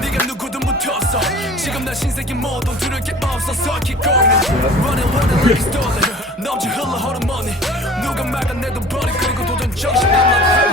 네가 누구든 붙었어. 지금 난 신세계 모두 들을 게 없어서 keep going. Running like a stolen. 넘쳐 흘러 호르몬이 누가 막아내도 버리 그리고 도전 정신. I'm not